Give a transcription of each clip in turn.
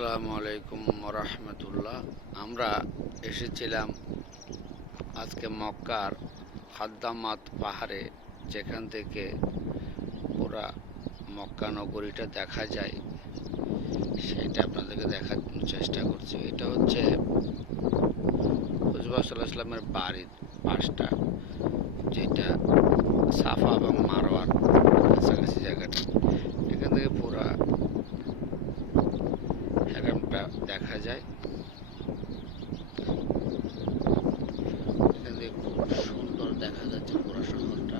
আসসালামু আলাইকুম রাহমাতুল্লাহ। আমরা এসেছিলাম আজকে মক্কার হাদ্দামাত পাহাড়ে, যেখান থেকে পুরা মক্কা নগরীটা দেখা যায়। সেটা আপনাদেরকে দেখার চেষ্টা করছি। এটা হচ্ছে হুজুর সাল্লাল্লাহু আলাইহি ওয়াসাল্লামের বাড়ির পাশটা, যেটা সাফা এবং মারওয়ার কাছাকাছি জায়গাটা। এখান থেকে পুরা হ্যারামটা দেখা যায়। এখান থেকে খুব সুন্দর দেখা যাচ্ছে পুরো শহরটা।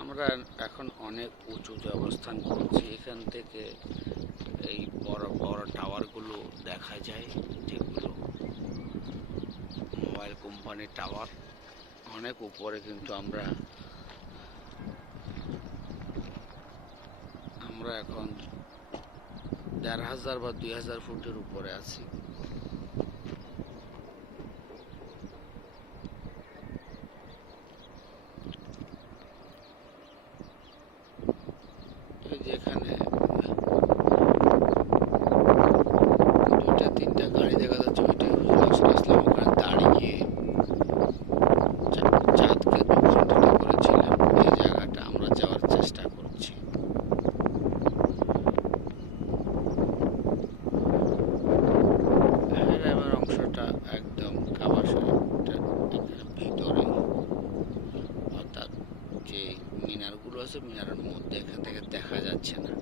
আমরা এখন অনেক উঁচুতে অবস্থান করছি। এখান থেকে এই বড় বড় টাওয়ারগুলো দেখা যায়, যেগুলো মোবাইল কোম্পানির টাওয়ার। অনেক উপরে, কিন্তু আমরা এখন ১,৫০০ বা ২,০০০ ফুটের উপরে আছি। যেখানে দুইটা তিনটা গাড়ি দেখা যাচ্ছে, ওইটাই হুজুর আসলাম ওখানে দাঁড়িয়ে চাঁদকে দক্ষিণটা করেছিলেন। এই জায়গাটা আমরা যাওয়ার চেষ্টা করছি। হ্যারামের অংশটা একদম কাবা শরীফটার ভিতরে, অর্থাৎ যে মিনারগুলো আছে মিনারের মধ্যে, এখান থেকে দেখা যাচ্ছে না।